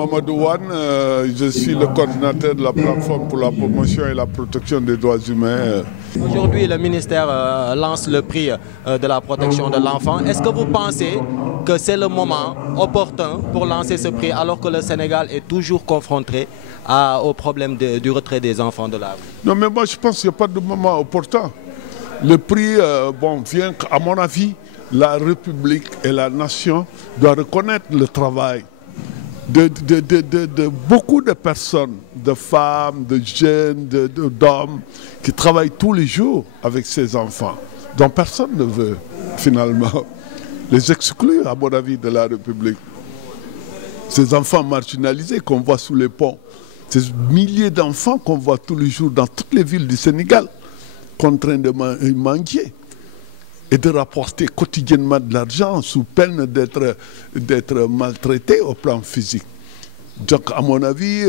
Mamadou Wane, je suis le coordinateur de la plateforme pour la promotion et la protection des droits humains. Aujourd'hui, le ministère lance le prix de la protection de l'enfant. Est-ce que vous pensez que c'est le moment opportun pour lancer ce prix alors que le Sénégal est toujours confronté au problème du retrait des enfants de la rue? Non, mais moi je pense qu'il n'y a pas de moment opportun. Le prix vient, à mon avis, la République et la nation doivent reconnaître le travail de beaucoup de personnes, de femmes, de jeunes, d'hommes qui travaillent tous les jours avec ces enfants, dont personne ne veut finalement les exclure, à mon avis, de la République. Ces enfants marginalisés qu'on voit sous les ponts, ces milliers d'enfants qu'on voit tous les jours dans toutes les villes du Sénégal, contraints de mendier et de rapporter quotidiennement de l'argent sous peine d'être maltraités au plan physique. Donc, à mon avis,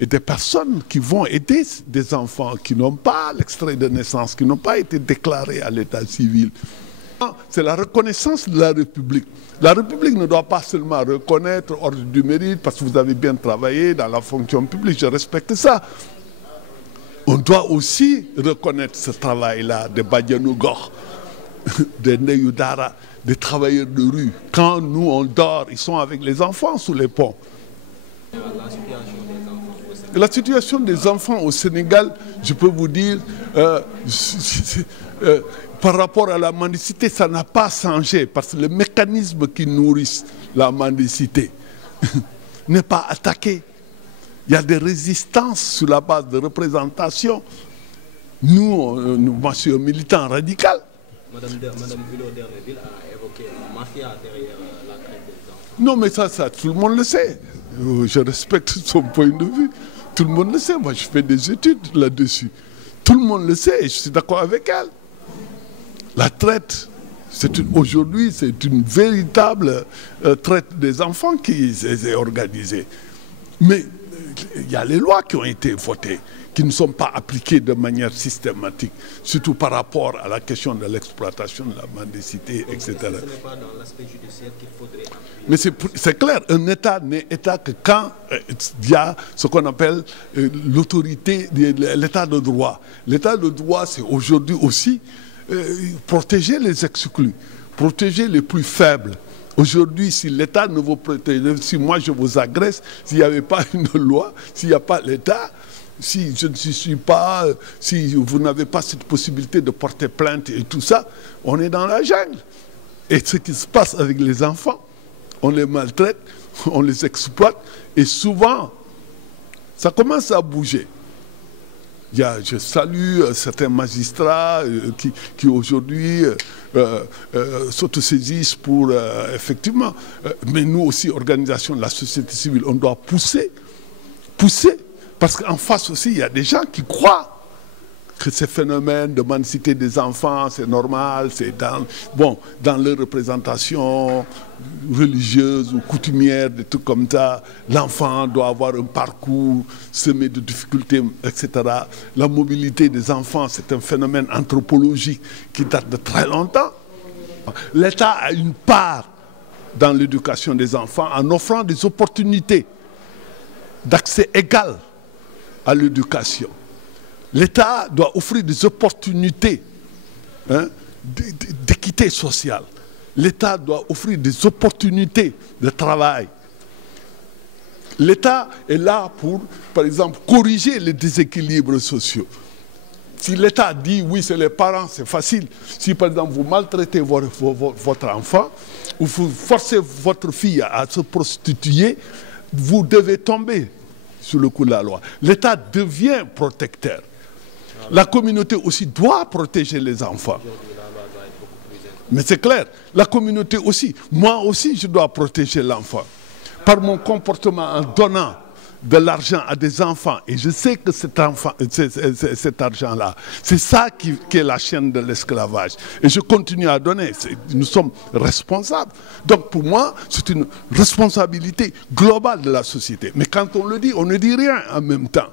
et des personnes qui vont aider des enfants qui n'ont pas l'extrait de naissance, qui n'ont pas été déclarés à l'état civil. C'est la reconnaissance de la République. La République ne doit pas seulement reconnaître ordre du mérite parce que vous avez bien travaillé dans la fonction publique, je respecte ça. On doit aussi reconnaître ce travail-là de Badianougor, des Neyoudara, des travailleurs de rue. Quand nous on dort, ils sont avec les enfants sous les ponts. La situation des enfants au Sénégal, je peux vous dire, par rapport à la mendicité, ça n'a pas changé parce que le mécanisme qui nourrit la mendicité n'est pas attaqué. Il y a des résistances sur la base de représentation. Moi je suis un militant radical. Madame Hulot-D'Erneville a évoqué la mafia derrière la traite des enfants. Non, mais ça, tout le monde le sait. Je respecte son point de vue. Tout le monde le sait. Moi, je fais des études là-dessus. Tout le monde le sait et je suis d'accord avec elle. La traite, aujourd'hui, c'est une véritable traite des enfants qui est organisée. Mais il y a les lois qui ont été votées, qui ne sont pas appliquées de manière systématique, surtout par rapport à la question de l'exploitation de la mendicité, etc. Ce n'est pas dans l'aspect judiciaire qu'il faudrait appuyer. Mais c'est clair, un État n'est État que quand il y a ce qu'on appelle l'autorité, l'État de droit. L'État de droit, c'est aujourd'hui aussi protéger les exclus, protéger les plus faibles. Aujourd'hui, si l'État ne vous protège, si moi je vous agresse, s'il n'y avait pas une loi, s'il n'y a pas l'État, si je ne suis pas, si vous n'avez pas cette possibilité de porter plainte et tout ça, on est dans la jungle. Et ce qui se passe avec les enfants, on les maltraite, on les exploite, et souvent, ça commence à bouger. Je salue certains magistrats qui aujourd'hui s'autosaisissent pour, effectivement, mais nous aussi, organisation de la société civile, on doit pousser, parce qu'en face aussi, il y a des gens qui croient que ces phénomènes de mendicité des enfants, c'est normal, c'est dans leur représentation religieuse ou coutumière, des trucs comme ça. L'enfant doit avoir un parcours semé de difficultés, etc. La mobilité des enfants, c'est un phénomène anthropologique qui date de très longtemps. L'État a une part dans l'éducation des enfants en offrant des opportunités d'accès égal à l'éducation. L'État doit offrir des opportunités d'équité sociale. L'État doit offrir des opportunités de travail. L'État est là pour, par exemple, corriger les déséquilibres sociaux. Si l'État dit oui, c'est les parents, c'est facile. Si par exemple vous maltraitez votre enfant ou vous forcez votre fille à se prostituer, vous devez tomber sous le coup de la loi. L'État devient protecteur. La communauté aussi doit protéger les enfants. Mais c'est clair, la communauté aussi. Moi aussi, je dois protéger l'enfant. Par mon comportement en donnant de l'argent à des enfants, et je sais que cet argent-là, c'est ça qui est la chaîne de l'esclavage. Et je continue à donner. Nous sommes responsables. Donc pour moi, c'est une responsabilité globale de la société. Mais quand on le dit, on ne dit rien en même temps.